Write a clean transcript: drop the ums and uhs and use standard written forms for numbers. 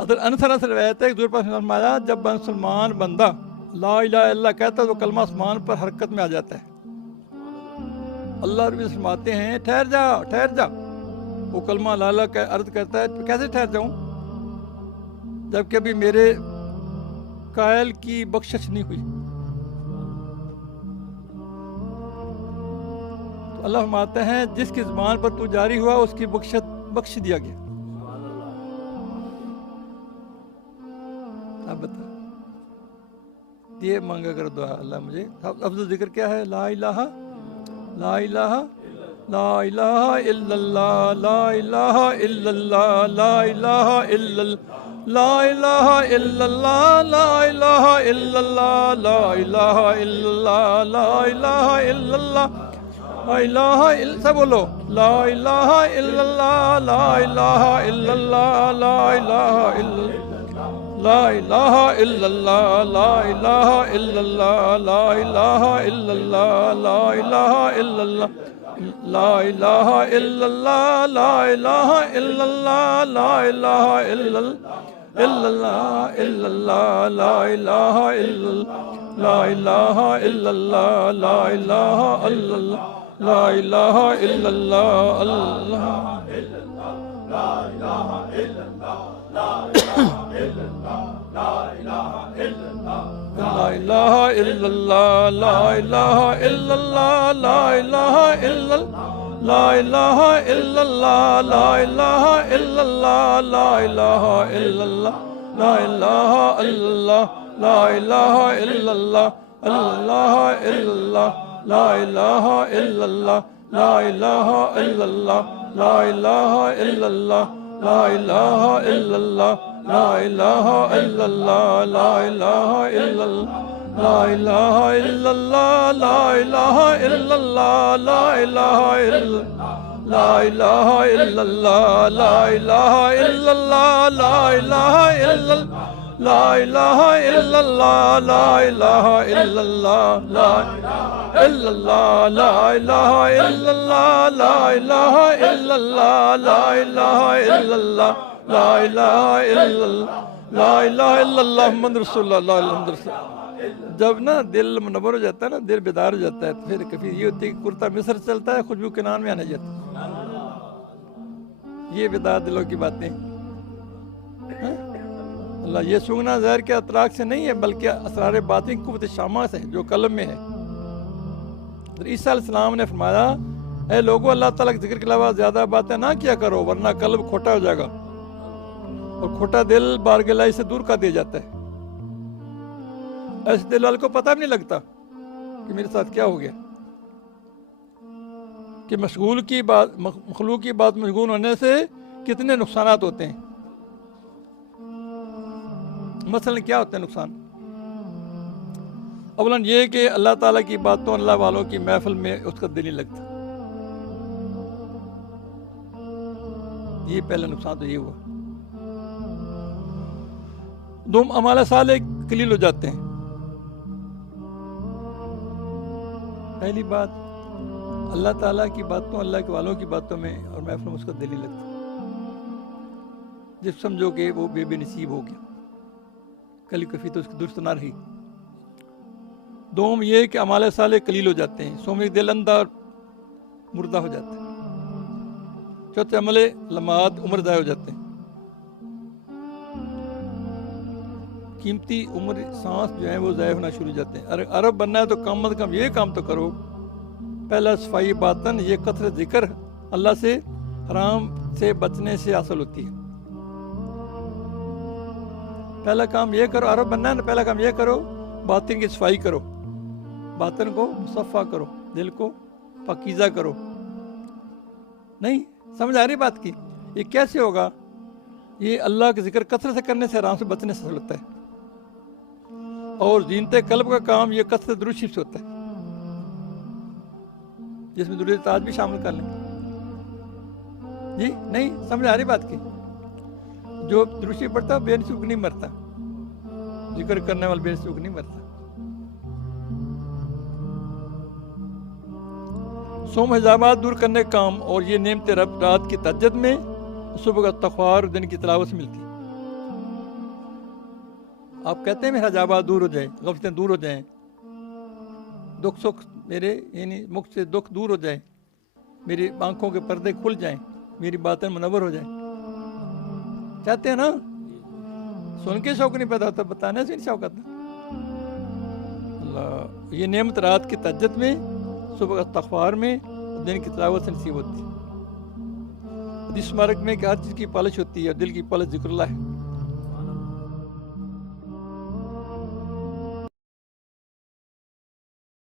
حضرت انس رضی اللہ روایت ہے کہ حضور پاک نے فرمایا جب مسلمان بندہ لا الہ الا اللہ کہتا ہے تو کلمہ آسمان پر حرکت میں آ جاتا ہے. اللہ رب العزت فرماتے ہیں ٹھہر جا ٹھہر جا. وہ کلمہ لا الہ کا عرض کرتا ہے کیسے ٹھہر جاؤں جب کہ ابھی میرے قائل کی بخشش نہیں ہوئی. تو اللہ فرماتے ہیں جس کی زبان پر تو جاری ہوا اس کی بخش دیا گیا. اب بتا یہ مانگا کر دعا اللہ مجھے افضل ذکر کیا ہے لا الہ لا الہ لا الہ الا اللہ لا الہ الا اللہ لا الہ الا اللہ لا الہ الا اللہ لا الہ الا اللہ لا الہ الا اللہ لا الہ الا اللہ لا الہ الا سب بولو لا الہ الا اللہ لا الہ الا اللہ لا الہ الا لا الہ الا اللہ لا الہ الا اللہ لا الہ الا اللہ لا الہ الا اللہ لا الہ الا اللہ لا الہ الا اللہ لا الہ الا اللہ الا اللہ لا الہ الا اللہ لا الہ الا اللہ لا الہ الا اللہ اللہ لا الہ الا اللہ لا الہ الا اللہ لا الہ الا اللہ لا الہ الا اللہ لا الہ الا اللہ لا الہ الا اللہ لا الہ الا اللہ لا الہ الا اللہ لا الہ الا اللہ اللہ الا اللہ لا الہ الا اللہ لا الہ الا اللہ لا الہ الا اللہ لا الہ الا اللہ لا الہ الا اللہ لا الہ الا اللہ لا الہ الا اللہ لا الہ الا اللہ لا الہ الا اللہ لا الہ الا اللہ لا الہ الا اللہ لا الہ الا اللہ لا الہ الا اللہ لا الہ الا اللہ لا الہ الا اللہ لا الہ الا اللہ لا الہ الا اللہ لا الہ الا اللہ محمد رسول اللہ محمد رسول اللہ. جب نا دل منور ہو جاتا ہے نا دل بیدار ہو جاتا ہے تو پھر کبھی یہ ہوتی ہے کہ کرتا مصر چلتا ہے خوشبو کنان میں آنے جاتا ہے. یہ بیدار دلوں کی باتیں اللہ یہ سونگنا ظاہر کے اطراق سے نہیں ہے بلکہ اسرار باطن قوت شامہ سے جو قلب میں ہے. عیسیٰ علیہ السلام نے فرمایا اے لوگو اللہ تعالیٰ کے ذکر کے علاوہ زیادہ باتیں نہ کیا کرو ورنہ قلب کھوٹا ہو جائے گا اور کھوٹا دل بارگلائی سے دور کر دیا جاتا ہے. ایسے دل والے کو پتہ بھی نہیں لگتا کہ میرے ساتھ کیا ہو گیا کہ مخلوق کی بات مشغول ہونے سے کتنے نقصانات ہوتے ہیں. مثلا کیا ہوتے ہیں نقصان؟ اولاً یہ کہ اللہ تعالیٰ کی باتوں اللہ والوں کی محفل میں اس کا دل نہیں لگتا. یہ پہلا نقصان تو یہ ہوا. دوم اعمال صالح قلیل ہو جاتے ہیں. پہلی بات اللہ تعالیٰ کی باتوں اللہ کے والوں کی باتوں میں اور محفل میں اس کا دل نہیں لگتا. جب سمجھو کہ وہ بے نصیب ہو گیا کلی کفی تو اس کی درست نہ رہی. دوم یہ کہ اعمال صالح قلیل ہو جاتے ہیں. سوم دل اندھا اور مردہ ہو جاتا ہے. چوتھے عمل لمحات عمر ضائع ہو جاتے ہیں. قیمتی عمر سانس جو ہیں وہ ضائع ہونا شروع ہو جاتے ہیں. عرب بننا ہے تو کم از کم یہ کام تو کرو. پہلا صفائی باطن یہ کثرت ذکر اللہ سے حرام سے بچنے سے حاصل ہوتی ہے. پہلا کام یہ کرو. عرب بننا ہے نا پہلا کام یہ کرو باطن کی صفائی کرو. باطن کو مصفا کرو دل کو پاکیزہ کرو. نہیں سمجھ آ رہی بات کی؟ یہ کیسے ہوگا؟ یہ اللہ کے ذکر کثرت سے کرنے سے حرام سے بچنے سے ہوتا ہے. اور زینت قلب کا کام یہ کثرت درود شریف سے ہوتا ہے جس میں درود تاج بھی شامل کر لیں. جی نہیں سمجھ آ رہی بات کی؟ جو درود شریف پڑھتا بے نسوک نہیں مرتا. ذکر کرنے والا بے نسوک نہیں مرتا. سوم حجابات دور کرنے کا کام اور یہ نعمت رب رات کی تہجد میں صبح کا تخوار دن کی تلاوت سے ملتی ہے. آپ کہتے ہیں میرا حجابات دور ہو جائیں، غفلتیں دور ہو جائیں، دکھ سکھ میرے یعنی مکھ سے دکھ دور ہو جائیں، میری آنکھوں کے پردے کھل جائیں، میری باطن منور ہو جائیں، چاہتے ہیں نا؟ سن کے شوق نہیں پیدا ہوتا، بتانے سے نہیں شوق آتا۔ اللہ، یہ نعمت رات کی تہجد میں، صبح استغفار میں، دن کی تلاوت سے نصیب ہوتی ہے۔ حدیث مبارک میں کہ ہر چیز کی پالش ہوتی ہے، دل کی پالش ذکر اللہ ہے۔